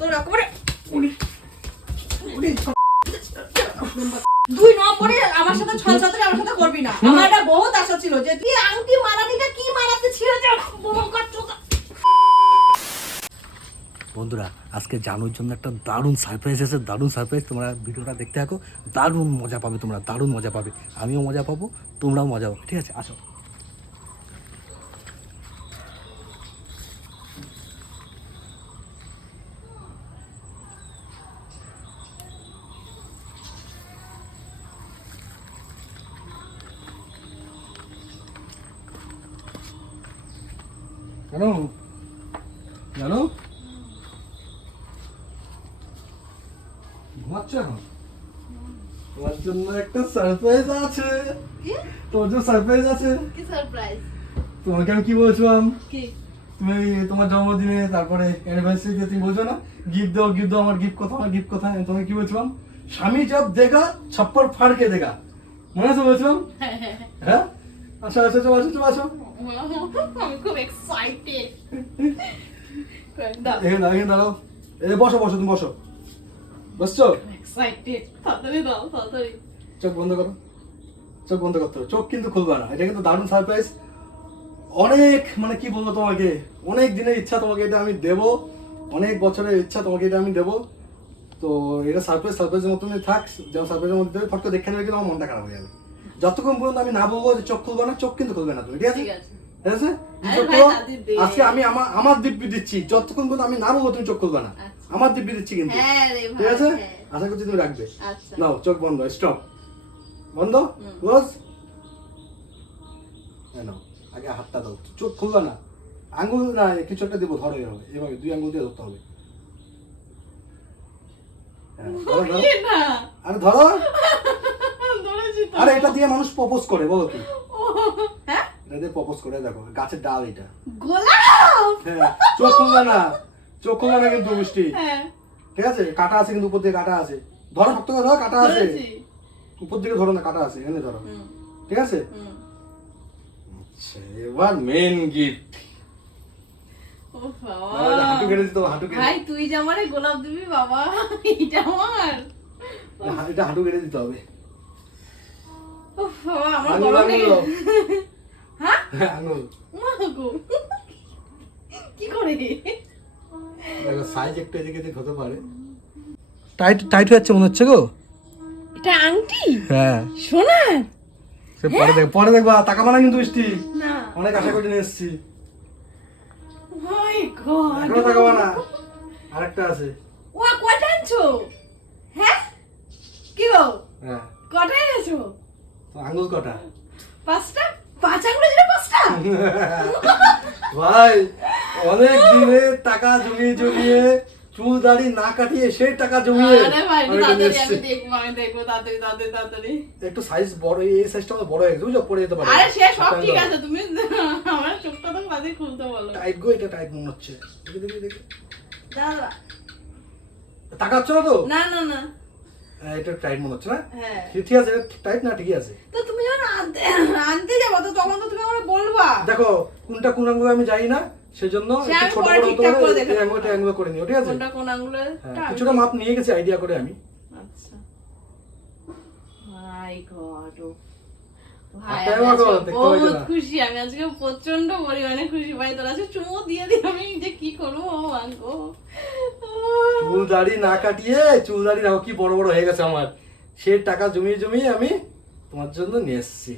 তোর একেবারে 2 নম্বরে আমার সাথে ছল ছাত্রে আমার সাথে করবি না। আমার এটা বহুত আশা ছিল যে তুই আংটি মারানিটা কি মারাতে ছিল যে বন্ধুরা আজকে জানুর জন্য একটা দারুণ সারপ্রাইজ আছে, দারুণ সারপ্রাইজ। তোমরা ভিডিওটা দেখতে থাকো, দারুণ মজা পাবে, তোমরা দারুণ মজা পাবে, আমিও মজা পাবো, তোমরাও মজা পাবে। ঠিক আছে, আসো। জানো জানো ঘুমাচ্ছ এখন? তোমার জন্য একটা সারপ্রাইজ আছে। তোমার জন্য সারপ্রাইজ আছে। কি সারপ্রাইজ? তোমাকে আমি কি বলছিলাম? কি? তুমি তোমার জন্মদিনে তারপরে অ্যানিভার্সারিতে তুমি বলছো না গিফট দাও গিফট দাও, আমার গিফট কথা, আমার গিফট কথা। তোমাকে কি বলছিলাম? স্বামী জব দেখা ছপ্পর ফাড়কে দেখা, মনে আছে বলছিলাম? হ্যাঁ, আসো আসো, চলো আসো, চলো আসো। আমি খুব এক্সাইটেড। এখানে দাঁড়াও, এই বসো বসো, তুমি বসো। বসছো? এক্সাইটেড। তাড়াতাড়ি দাও, তাড়াতাড়ি। চোখ বন্ধ করো, চোখ বন্ধ করতে হবে, চোখ কিন্তু খুলবা না। এটা কিন্তু দারুণ সারপ্রাইজ। অনেক মানে কি বলবো তোমাকে, অনেক দিনের ইচ্ছা তোমাকে এটা আমি দেবো, অনেক বছরের ইচ্ছা তোমাকে এটা আমি দেবো। তো এটা সারপ্রাইজের মতনই থাক, যেমন সারপ্রাইজের মধ্যে দেবে, ফটো দেখে নেবে কিন্তু আমার মনটা খারাপ হয়ে যাবে। যতক্ষণ পর্যন্ত আমি না বলবো যে চোখ খুলবো না, চোখ কিন্তু খুলবে না তুমি। ঠিক আছে? ঠিক আছে? আজকে আমি আমার দিব্যি দিচ্ছি, যতক্ষণ পর্যন্ত আমি না বলবো তুমি চোখ খুলবে না, আমার দিব্যি দিচ্ছি কিন্তু। ঠিক আছে? আশা করছি তুমি রাখবে। নাও, চোখ বন্ধ, স্টপ, বন্ধ, ক্লোজ। নাও, আগে হাতটা দাও, চোখ খুলবে না, আঙ্গুল না কিছু একটা দেবো, ধরো এভাবে, এভাবে 2 আঙ্গুল দিয়ে ধরতে হবে। আরে ধরো, আরে এটা দিয়ে মানুষ প্রপোজ করে, বলো কি? হ্যাঁ, এটা দিয়ে প্রপোজ করে, দেখো গাছের ডাল এটা। গোলাপ। হ্যাঁ, চোখ খুলবে না, চোখ খুলবে না কিন্তু মিষ্টি। ঠিক আছে? কাটা আছে কিন্তু, উপর দিকে কাটা আছে। ধরো, শক্ত করে ধরো, কাটা আছে উপর দিকে, ধরো না, কাটা আছে, এখানে ধরো। ঠিক আছে? আচ্ছা, এবার মেন গিফট। ও বাবা, হাঁটু কেটে দিতে হবে, হাঁটু কেটে। ভাই তুই যে আমারে গোলাপ দিবি বাবা, এটা আমার। এটা হাঁটু কেটে দিতে হবে। ও বাবা, আমার গরম লেগে। হ্যাঁ, আঙুল। মা গো, কি করে? দেখো সাইজ একটু এদিকে এদিক হতে পারে। টাইট টাইট হয়ে যাচ্ছে মনে হচ্ছে গো। এটা আংটি? হ্যাঁ, সোনা। সে পরে দেখবা, তাকাবা না কিন্তু মিষ্টি, না, অনেক আশা করে নিয়ে এসেছি। মাই গড, এখনো তাকাবা না, আরেকটা আছে। ও কয়টা আনছো? হ্যাঁ, কি গো, হ্যাঁ, কয়টা এনেছো? তো আঙুল কটা? 5টা? 5 আঙ্গুলে যেটা 5টা? ভাই, অনেক দিনে টাকা জমিয়ে জমিয়ে, চুল দাড়ি না কাটিয়ে সেই টাকা জমিয়ে আরে ভাই, তাড়াতাড়ি আমি দেখবো, তাড়াতাড়ি। একটু সাইজ বড়, এই সাইজটা আমার বড় হয়ে গেছে, বুঝছো? পরে যেতে পারে। আরে সে সব ঠিক আছে, তুমি আমার চোখটা তো বাজে খুলতে বলো। টাইট গো, এটা টাইট মনে হচ্ছে। দেখি দেখি দেখি, দাদা, তাকাচ্ছ না তো? না না না, এটা টাইট মনে হচ্ছে না? হ্যাঁ, ঠিক আছে, টাইট না, ঠিকই আছে। তো তুমি যখন আনতে যাবো তো তখন তো তুমি আমাকে বলবা। দেখো কোনটা কোন আঙ্গুলে আমি জানি না, সেজন্য সে একটু আমি ছোট পরে বড় ঠিকঠাক করে হতে দেখে পারে, নেবো। এই আঙ্গুলটা করে নিও। ঠিক আছে? কোনটা কোন আঙ্গুলে? হ্যাঁ, কিছুটা মাপ নিয়ে গেছি আইডিয়া করে আমি। আচ্ছা, মাই গড, হাতটা এবার করো, দেখতে পাই বহুত না। খুশি আমি আজকে, প্রচন্ড পরিমাণে খুশি ভাই। তোর আছে চুমু দিয়ে দিই, আমি যে কি করবো মাগো। চুল দাড়ি না কাটিয়ে, চুল দাড়ি রাখো কি বড় বড় হয়ে গেছে আমার, সে টাকা জমিয়ে জমিয়ে আমি তোমার জন্য নিয়ে এসেছি।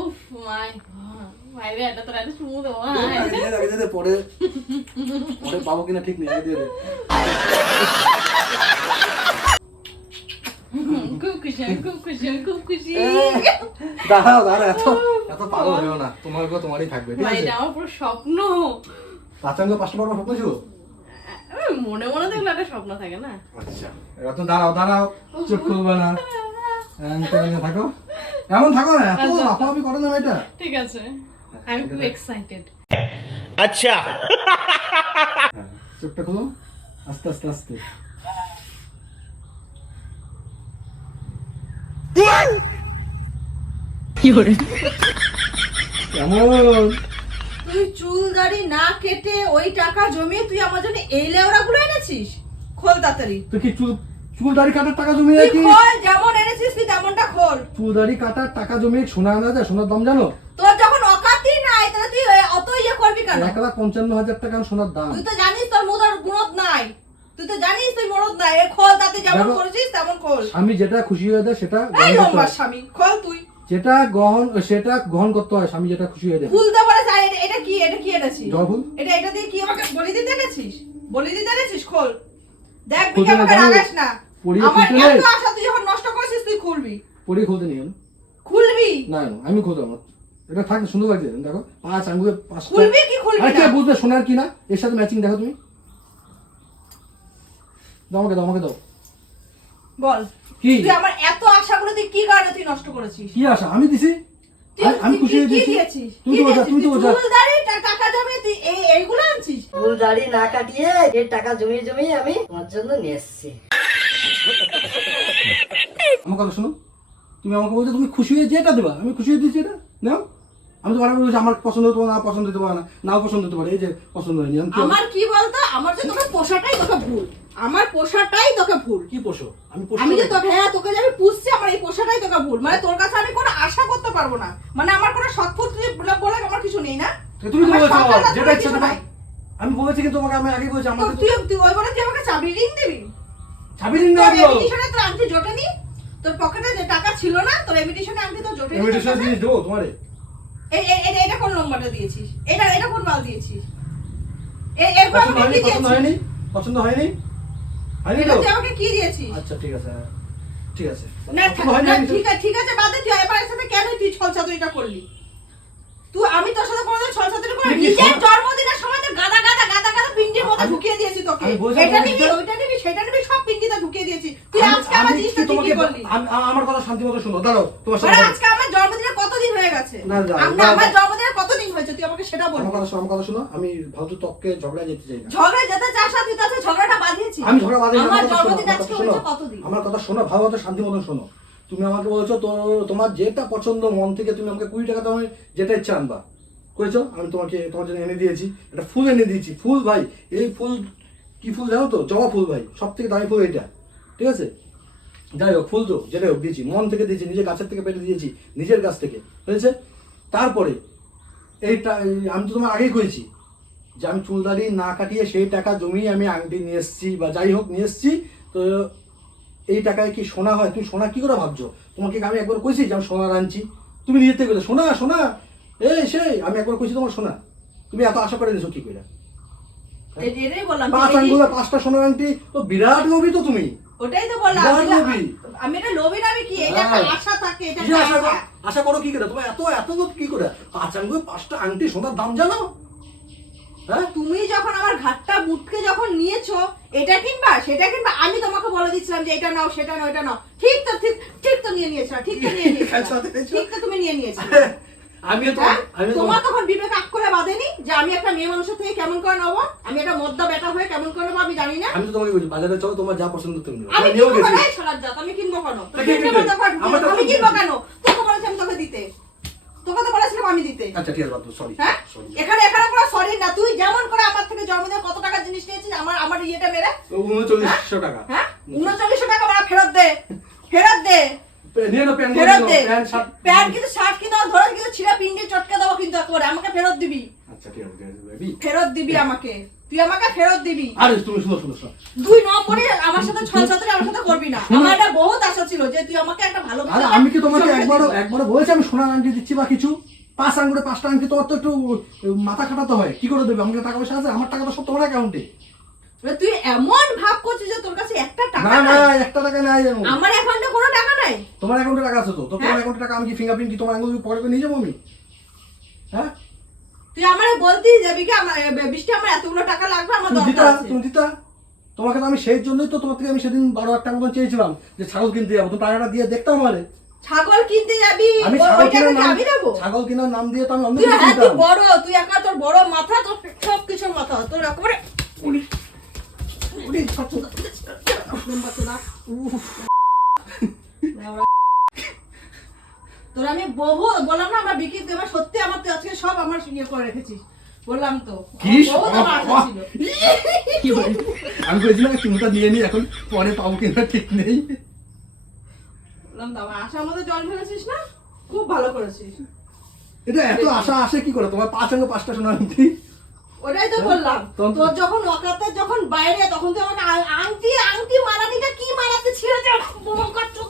উফ মাই গড, ভাই রে, এটা তোর একটা চুমু দেবো। আগে দে, পরে পরে পাবো কিনা ঠিক নেই, আগে দিয়ে দে। খুব খুশি আমি, খুব খুশি আমি, খুব খুশি। দাঁড়াও দাঁড়াও, এত পাগল হয়েও না, তোমার গো তোমারই থাকবে। ঠিক ভাই, আছে? এটা আমার পুরো স্বপ্ন। পাঁচাঙ্গ 5টা বড় স্বপ্ন ছিল। মনে মনে দেখলে একটা স্বপ্ন থাকে না। আচ্ছা, এবার তো দাঁড়াও দাঁড়াও, চোখ খুলবে না, থাকো এমন থাকো না, এত লাফালাফি করো না এটা। ঠিক আছে, আমি খুব এক্সাইটেড। अच्छा চোখটা খুলো, আস্তে আস্তে আস্তে। কেমন? তুই চুল দাড়ি না কেটে ওই টাকা জমিয়ে তুই আমার জন্য এই লেওড়া গুলো এনেছিস? খোল তাড়াতাড়ি। তুই কি চুল দাড়ি কাটার টাকা জমিয়ে তুই খোল, যেমন এনেছিস তুই তেমনটা খোল। চুল দাড়ি কাটার টাকা জমিয়ে সোনা আনা যায়? সোনার দাম জানো? তোর যখন অকাতই নাই তাহলে তুই অত ইয়ে করবি কেন? 1,55,000 টাকা সোনার দাম। তুই তো জানিস তোর মুদার গুণত নাই, তুই তো জানিস তুই মরদ নাই। এ খোল, তাতে যেমন দেখো, করেছিস তেমন খোল। আমি যেটা খুশি হয়ে দেয় সেটা এই গ্রহণ করতে লম্বা হয়। স্বামী, খোল তুই। সেটা গ্রহণ করতে হয়। স্বামী যেটা খুশি হয়ে দেয়। খুলতে পারে চাই। এটা কি, এটা কি এনেছিস? জবা ফুল। এটা দিয়ে কি আমাকে বলি দিতে এনেছিস? বলি দিতে এনেছিস? খোল দেখ, খুলতে বিকে না আমাকে জানো? রাগাস না। পড়িয়ে আমার খুলতে নেই। এত আশা, তুই যখন নষ্ট করেছিস তুই খুলবি। পড়িয়ে খুলতে নিয়ে গেল। খুলবি? না না, আমি খুলতে আমার এটা থাকলে সুন্দর লাগছে। দেখো 5 আঙ্গুলে 5টা। খুলবি কি খুলবি আরে কে না? বুঝবে সোনার কিনা? এর সাথে ম্যাচিং দেখো তুমি। দাও আমাকে দাও। বল কি? তুই আমার এত আশা করে তুই কি কারণে তুই নষ্ট করেছিস? কি আশা আমি দিছি? আমি খুশি হয়ে কি দিয়েছি। দিয়েছিস? তুমি তো বোঝা, তুমি তো বোঝা। চুল দাড়ি টাকা জমে তুই এইগুলো আনছিস? চুল দাড়ি না কাটিয়ে এর টাকা জমিয়ে জমিয়ে আমি তোমার জন্য নিয়ে এসেছি। আমার কথা শোনো, তুমি আমাকে বলছো তুমি খুশি হয়ে যেটা দেবা, আমি খুশি হয়ে দিয়েছি। এটা নাও। আমি তো বারবার বলছি আমার পছন্দ হতে পারে না, পছন্দ হতে পারে না, নাও পছন্দ হতে পারে। এই যে পছন্দ হয়নি। আমার কি বলতো, আমার যে তোকে পোষাটাই তোকে ভুল। আমার পোষাটাই তোকে ভুল। কি পোষো? আমি পোষো আমি যে তোকে, হ্যাঁ তোকে যে আমি পুষছি, আমার এই পোষাটাই তোকে ভুল। মানে তোর কাছে আমি কোনো আশা করতে পারবো না। মানে আমার কোনো সৎপথ বলে আমার কিছু নেই না। তুমি তো আমার বলেছো সৎপথ যেটা বলে ইচ্ছা কিছু তোমার। নাই। আমি বলেছি কিন্তু তোমাকে, আমি আগে বলেছি তো আমাকে তুই ওই বলে তুই আমাকে চাবি রিং দিবি? চাবি রিং না তোর দিও। এমিটিশনে তোর আংটি জোটেনি? তোর পকেটে যে টাকা ছিল না, তোর এমিটিশনে আংটি তো জোটেনি? ইনভিটেশন জিনিস দেবো তোমারে। এটা কোন নম্বরটা দিয়েছিস? এটা কোন মাল দিয়েছিস? এরপর পছন্দ আমাকে হয়নি? কি পছন্দ দিয়েছিস? হয়নি? পছন্দ হয়নি? হয়নি এটা তো? তুই আমাকে কি দিয়েছিস? আচ্ছা ঠিক আছে, ঠিক আছে। না পছন্দ হয়নি? না, আমি তো- ঠিক আছে বাদ দে। তুই এবার এর সাথে কেন তুই ছলছাতুরিটা করলি? তুই, আমি তোর সাথে কোনোদিন ছলছাতুরি করি? তুই কি নিজের শোন- জন্মদিনের সময় তো গাদা পিন্ডির মধ্যে আমি- ঢুকিয়ে দিয়েছি তোকে। আমি বলছিলাম এটা তোমাকে নিবি, যে- ওইটা নিবি, সেটা নিবি, সব পিন্ডিতে ঢুকিয়ে দিয়েছি। তুই আমি- আজকে আমার আমি জিনিসটা কি তুই কি তোমাকে করলি? আমার কথা শান্তি মতো শোনো। দাঁড়াও, তোমার মানে সাথে আজকে আমার জন্মদিনের কতদিন হয়ে গেছে? না, না, আমার না। জন্মদিনের কতদিন হয়েছে তুই আমাকে সেটা বল। আমার কথা শোনো। আমি ভাবছো তককে ঝগড়া যেতে চাই না। ঝগড়া যেতে চাস না, তুই তো আজকে ঝগড়াটা বাঁধিয়েছিস। আমি ঝগড়া বাঁধি না। আমার আমার কথা শোনো, জন্মদিন আমার আজকে কথা শোনো। হয়েছে কতদিন? আমার কথা শোনো, ভালো মতো শান্তি মতন শোনো। তুমি আমাকে বলেছো তোমার যেটা পছন্দ মন থেকে, তুমি আমাকে 20 টাকা দামে যেটা ইচ্ছা আনবা করেছো। আমি তোমার জন্য এনে দিয়েছি, একটা ফুল এনে দিয়েছি। ফুল ভাই, এই ফুল কি ফুল জানো তো? জবা ফুল ভাই, সব থেকে দামি ফুল এইটা। ঠিক আছে, যাই হোক, ফুল তো যেটাই হোক দিয়েছি, মন থেকে দিয়েছি, নিজের গাছের থেকে পেটে দিয়েছি, নিজের গাছ থেকে, হয়েছে। তারপরে আমি তো তোমার আগেই করেছি যে আমি চুলদাড়ি না কাটিয়ে সেই টাকা জমিয়ে আমি আংটি নিয়ে এসেছি, বা যাই হোক নিয়ে এসেছি। তো এই টাকায় কি সোনা হয়? তুমি সোনা কি করে ভাবছো? তোমাকে আমি একবার কইছি যে আমি সোনা আনছি, তুমি নিজের থেকে বলে সোনা এই সেই আমি একবার কইছি তোমার সোনা, তুমি এত আশা করে নিছো কি করে? এটাই বললাম। 5 আঙ্গুলে 5টা সোনার আংটি, তো বিরাট লোভী তো তুমি। ওটাই তো বললাম। বিরাট লোভী। আমি এটা লোভী না, আমি কি, এটা একটা হ্যাঁ। আশা থাকে, এটা কিসের একটা আশা আশা। আশা করো কি করে? তোমার এত লোভ কি করে? 5 আঙ্গুলে 5টা আংটি সোনার দাম জানো? হ্যাঁ, তুমি যখন আমার ঘাটটা বুটকে যখন নিয়েছো, এটা কিনবা সেটা কিনবা, আমি তোমাকে বলে দিচ্ছিলাম যে এটা নাও সেটা নাও এটা নাও। ঠিক তো নিয়ে নিয়েছো, ঠিক তো নিয়ে নিয়েছো, ঠিক তো তুমি নিয়ে নিয়েছো। আমি তোমার তখন বিবেক আগ করে বাঁধেনি যে আমি একটা মেয়ে মানুষের থেকে কেমন করে নেবো, আমি একটা মদ্দা বেটা হয়ে কেমন করে নেবো আমি জানি না। আমি তো তোমাকে বলছি বাজারে চলো, তোমার যা পছন্দ তুমি নিও। আমি আমি নিয়েও কিনবো গেছি। কেন? এই শালার জাত, আমি কিনবো কেন? তা কে কিনবে? আমি কিনবো কেন? তোকে বলেছি আমি তোকে দিতে, তোকে তো বলেছিলাম আমি দিতে। আচ্ছা ঠিক আছে, সরি হ্যাঁ, সরি। এখানে কোনো সরি না। তুই যেমন করে আমার থেকে জন্মদিনে কত টাকার জিনিস নিয়েছিস, আমার ইয়েটা মেরে, 3900 টাকা। হ্যাঁ 3900 টাকা আমার ফেরত দে, ফেরত দে, নিয়ে নাও প্যান্ট, ফেরত দে। Pant shirt. প্যান্ট কিন্তু শার্ট কিন্তু ধরে কিন্তু ছিঁড়া পিন্ডি চটকে দেবো কিন্তু একবারে। আমাকে ফেরত দিবি, আচ্ছা ঠিক আছে বেবি। ফেরত দিবি আমাকে, তুই আমাকে ফেরত দিবি। আরে তুমি শুনো। 2 নম্বরে আমার সাথে ছলছাতুরি আমার সাথে করবি না। আমার একটা বহুত আশা ছিল যে তুই আমাকে একটা ভালো আরে আমি কি তোমাকে একবারও বলেছি আমি সোনার আংটি দিচ্ছি বা কিছু? 5 আঙ্গুলে 5টা আংটি, তোমার তো একটু মাথা খাটাতে হয়। কি করে দেবে? আমাকে টাকা পয়সা আছে? আমার টাকা তো সব তোমার অ্যাকাউন্টে। তুই এমন ভাব করছিস যে তোর কাছে একটা টাকা না নাই। 1 টাকা নাই জানো। আমার অ্যাকাউন্টে কোনো টাকা নাই। তোমার অ্যাকাউন্টে টাকা আছে তো? তোমার হ্যাঁ? অ্যাকাউন্টে টাকা আমি কি ফিঙ্গারপ্রিন্ট কি তোমার আঙ্গুল পকেটে নিয়ে যাবো আমি? তুই আমারে বলতিস যে বিকে আমার বৃষ্টি আমার এতগুলো টাকা লাগবে, আমার দরকার আছে। তুমি দিতা। তোমাকে তো আমি সেই জন্যই তো তোমার থেকে আমি সেদিন 12,000 টাকা মতন চেয়েছিলাম যে ছাগল কিনতে যাবো, তুমি টাকাটা দিয়ে দেখতাম আমারে। ছাগল কিনতে যাবি, আমি ওই ছাগল টাকা কেনার কি নাম, আমি দেবো? ছাগল কেনার নাম দিয়ে তো আমি অন্য তুই কিছু হ্যাঁ, তুই কিনতাম। বড়, তুই একা, তোর বড় মাথা, তোর সব কিছুর মাথা, তোর একেবারে উড়ি, তোর আমি বহু বললাম না, আমরা বিক্রি দেবো সত্যি। আমার তুই আজকে সব আমার ইয়ে করে রেখেছিস। বললাম তো কি আমার বউ তো আমার আশা ছিল। আমি বলছিলাম চুলটা দিয়ে নি, এখন পরে পাবো কিনা ঠিক নেই। বললাম তো আমার আশার মধ্যে জল ফেলেছিস না, খুব ভালো করেছিস। এটা এত আশা আসে কি করে তোমার? 5 সঙ্গে 5টা সোনার আংটি। ওটাই তো বললাম, তখন- তোর যখন ওকাতে যখন বাইরে, তখন তুই আমাকে আংটি আংটি মারানিটা কি মারাতে ছিল যে বোম করছো?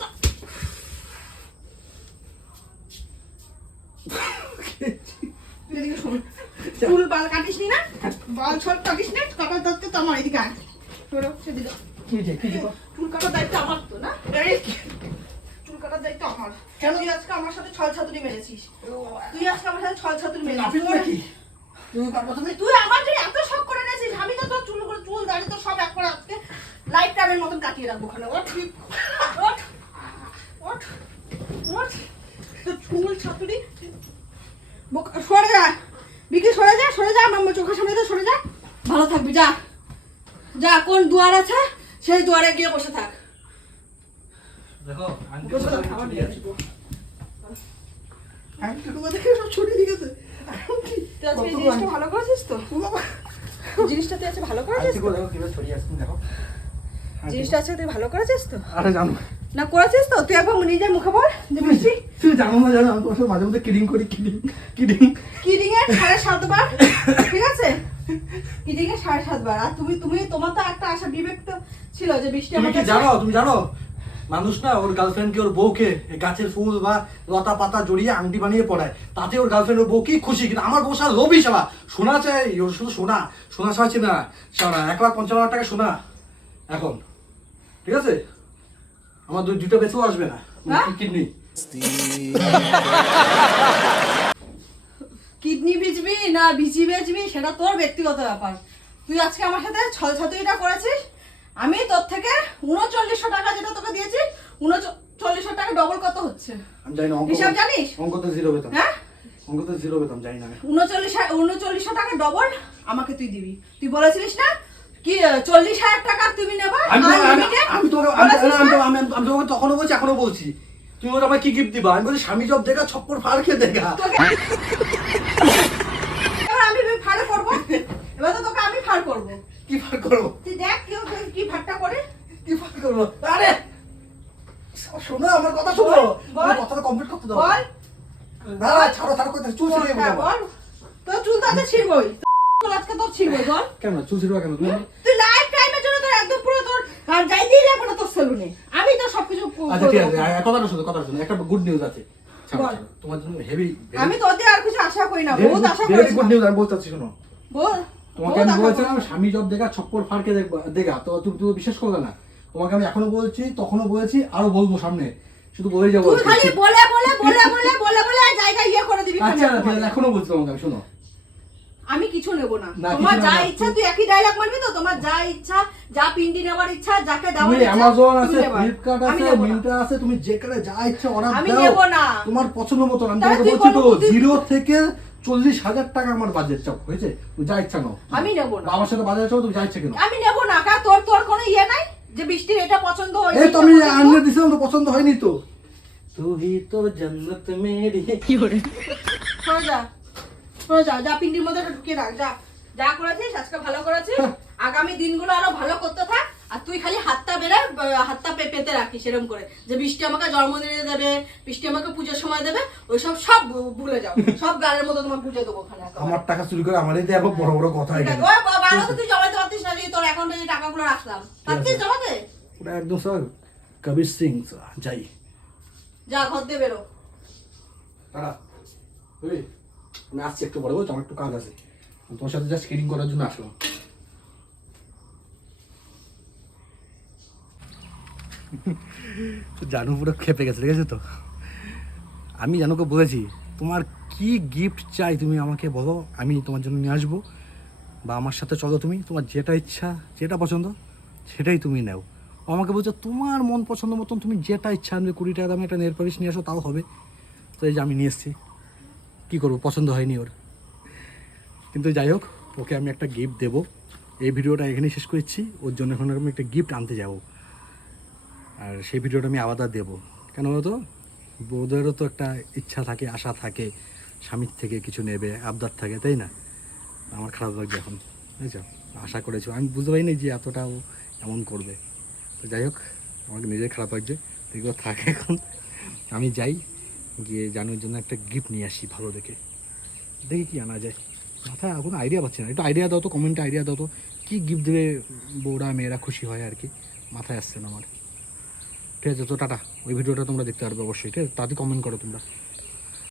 এদিকে শোন, চুল বাল কাটিস নি না, বাল ছল কাটিস না, কপাল ধরতে তো আমার এদিকে আয়। সরো, সেদিকে। কি যে কি যে চুল কাটার দায়িত্ব আমার তো না, এই চুল কাটার দায়িত্ব আমার। কেন তুই আজকে আমার সাথে ছল ছাতুরি মেরেছিস? তুই আজকে আমার সাথে ছল ছাতুরি নাপিত মেরেছিস। নাকি? তুমি পারবো তুমি? তুই আমার জন্য এত শখ করে নিয়েছিস, আমি তো তোর চুল দাড়ি তো সব এক করে আজকে লাইফ টাইমের মতন কাটিয়ে রাখবো ওখানে। ওঠ ওঠ ওঠ ওঠ, তোর চুল ছাতুরি সরে যা, বিকি সরে যা, সরে যা, আমার চোখের সামনে তো সরে যা। ভালো থাকবি, যা যা, কোন দুয়ার আছে সেই দুয়ারে গিয়ে বসে থাক। দেখো আংটি বসে থাক, খাবার নিয়ে আসবো। তুই আজকে এই জিনিসটা ভালো করেছিস তো? জিনিসটা তুই আজকে ভালো করেছিস তো? দেখো কিভাবে ছড়িয়ে আসছে দেখো। জিনিসটা আজকে তুই ভালো করেছিস তো? আরে জানো না করেছিস তো? তুই একবার নিজের মুখে বল যে মিষ্টি তুমি জানো না, জানো আমি তোমার সাথে মাঝে মধ্যে কিডিং করি, কিডিং। কিডিং এর 7.5 বার, ঠিক আছে? কিডিং এর 7.5 বার। আর তোমার তো একটা আশা বিবেক তো ছিল যে বৃষ্টি তুমি আমাকে কি জানো, তুমি জানো মানুষ না ওর গার্লফ্রেন্ডকে ওর বউকে এই গাছের ফুল বা লতা পাতা জড়িয়ে আংটি বানিয়ে পড়ায়, তাতে ওর গার্লফ্রেন্ড ওর বউ কি খুশি। কিন্তু আমার বউ সারা লোভই সারা, সোনা চাই ওর, শুধু সোনা সোনা চাইছে না সারা 1,55,000 টাকা সোনা এখন, ঠিক আছে? আমার দুটো বেঁচেও আসবে না হ্যাঁ? কিডনি। কিডনি বেচবি না বিচি বেচবি সেটা তোর ব্যক্তিগত ব্যাপার। তুই আজকে আমার সাথে ছল ছাতুরিটা করেছিস, আমি তোর থেকে 3900 টাকা যেটা তোকে দিয়েছি, 3900 টাকা ডবল কত হচ্ছে আমি জানি না, হিসাব জানিস? অঙ্কতে জিরো বেতন, হ্যাঁ, অঙ্কতে জিরো বেতন জানি না আমি। 3900 টাকা ডবল আমাকে তুই দিবি। তুই বলেছিলিস না কি 40,000 টাকা তুমি নেবা? আমি আর তোমাকে লিমিটেড আমি তোমাকে বলেছিস না? আমি তোমাকে তখনও বলছি এখনো বলছি, তুমি ওর আমায় কি গিফট দিবা? আমি বলছি স্বামী জব দেখা, ছপ্পর ফাড় খেয়ে দেখা। তোকে এবার আমি ফাড় করব, এবার তো তোকে আমি ফাড় করব। কি ফাড় করবো? তুই দেখ কেউ কি ফাড়টা করে। কি ফাড় করবো? আরে শোনো আমার কথা, শোনো বল। আমার কথাটা কমপ্লিট করতে দাও। বল না ছাড়ো ছাড়ো, কথা চুল ছিঁড়ে হ্যাঁ, যাবো। বল। তোর চুল তো আছে ছিড়বই, তোর আজকে তোর ছিড়বই। বল কেন চুল ছিঁড়বা কেন তুমি? তুই লাইফ টাইমের জন্য তোর একদম পুরো তোর আর যাইতেই লাগবে না তোর সেলুনে, আমি তো সবকিছু আচ্ছা ঠিক আছে, কথাটা শোনো, কথাটা শোনো, একটা গুড নিউজ আছে। ছাড়ো, বল। ছাড়ো। তোমার জন্য হেভি আমি তোর দিয়ে আর কিছু আশা করি না, বহুত আশা গুড করেছিলাম। নিউজ আমি বলতে চাচ্ছি, শোনো। বল তোমাকে আমি বলেছিলাম স্বামী জব দেখা, ছপ্পর ফাড়কে দেখা, তো তুমি বিশ্বাস করলে না। তোমাকে আমি এখনো বলছি, তখনও বলেছি, আরো বলবো সামনে, শুধু বলে যাবো। তুই খালি বলে বলে বলে বলে বলে বলে জায়গা ইয়ে করে দিবি। আচ্ছা খালি ঠিক আছে, এখনো বলছি তোমাকে আমি, শোনো। আমি কিছু নেব না, না, তোমার কিছু যা নেবো না। ইচ্ছা তুই একই ডায়লগ মারবি তো, তোমার যা ইচ্ছা, যা পিন্ডি নেওয়ার ইচ্ছা, যাকে দেওয়ার তুমি ইচ্ছা অ্যামাজন তুমি আছে, নেবা। ফ্লিপকার্ট আমি আছে, নেব না। মিন্ত্রা আছে, তুমি যেখানে যা ইচ্ছা অর্ডার আমি দাও, নেব না। তোমার পছন্দ মতো। আমি তাহলে তোমাকে তুই বলছি তো, বল, তুই- 0 থেকে 40,000 টাকা আমার বাজেট চাপ হয়েছে, তুমি যা ইচ্ছা নাও। আমি নেব না। বাবার সাথে বাজারে চলো, তুমি যা ইচ্ছা কেন। আমি নেব না, কারণ তোর কোনো ইয়ে নাই যে বৃষ্টির এটা পছন্দ হয়েছে। এই তো আমি আনলে দিছিলাম তো, পছন্দ হয়নি তো। তুই তো জান্নাত মেরি। কি করে সরে যা, সরে যা, যা পিন্ডির মধ্যে এটা ঢুকিয়ে রাখ, যা যা করেছিস আজকে ভালো করেছিস, আগামী দিনগুলো আরো ভালো করতে থাক। আর তুই খালি হাতটা বেড়ে হাতটা পেতে রাখিস এরকম করে, যে বৃষ্টি আমাকে জন্মদিনে দেবে, বৃষ্টি আমাকে পুজোর সময় দেবে, ওইসব সব ভুলে যাও, সব গালের মতো তোমার বুঝে দেবো ওখানে একেবারে। আমার টাকা চুরি করে আমারই দেয়, আবার বড় বড় কথা এখানে। ওই বারো তো তুই জমাতে পারতিস না, যে তোর অ্যাকাউন্টে যে টাকাগুলো রাখলাম, পারতিস জমাতে? ওটা একদম স্যার কবির সিং যাই। যা ঘর দিয়ে বেরো। দাঁড়া, ওই আমি আসছি একটু পরে, বলছি আমার একটু কাজ আছে, তোমার সাথে জাস্ট স্কেটিং করার জন্য আসলাম। জানু পুরো খেপে গেছে, ঠিক আছে তো? আমি জানুকে বলেছি তোমার কি গিফট চাই তুমি আমাকে বলো, আমি তোমার জন্য নিয়ে আসবো, বা আমার সাথে চলো, তুমি তোমার যেটা ইচ্ছা যেটা পছন্দ সেটাই তুমি নাও। ও আমাকে বলছে তোমার মন পছন্দ মতন তুমি যেটা ইচ্ছা, আমি 20 টাকা দামে একটা নেল পালিশ নিয়ে আসো, তাও হবে। তো এই যে আমি নিয়ে এসেছি, কী করবো, পছন্দ হয়নি ওর। কিন্তু যাই হোক, ওকে আমি একটা গিফট দেবো। এই ভিডিওটা এখানেই শেষ করছি, ওর জন্য এখন আমি একটা গিফট আনতে যাব, আর সেই ভিডিওটা আমি আলাদা দেবো। কেন বলতো, বউদেরও তো একটা ইচ্ছা থাকে, আশা থাকে, স্বামীর থেকে কিছু নেবে, আবদার থাকে, তাই না? আমার খারাপ লাগছে এখন, বুঝেছো? আশা করেছো, আমি বুঝতে পারিনি যে এতটাও এমন করবে। তো যাই হোক, আমাকে নিজের খারাপ লাগছে। দেখো থাকে, এখন আমি যাই, গিয়ে জানুর জন্য একটা গিফট নিয়ে আসি ভালো দেখে। দেখি কি আনা যায়, মাথায় কোনো আইডিয়া পাচ্ছি না। একটু আইডিয়া দাও তো, কমেন্টে আইডিয়া দাও তো, কী গিফট দেবে বউরা মেয়েরা খুশি হয় আর কি, মাথায় আসছে না আমার। ঠিক আছে, তো টাটা। ওই ভিডিওটা তোমরা দেখতে পারবে অবশ্যই, ঠিক আছে? তাড়াতাড়ি কমেন্ট করো তোমরা।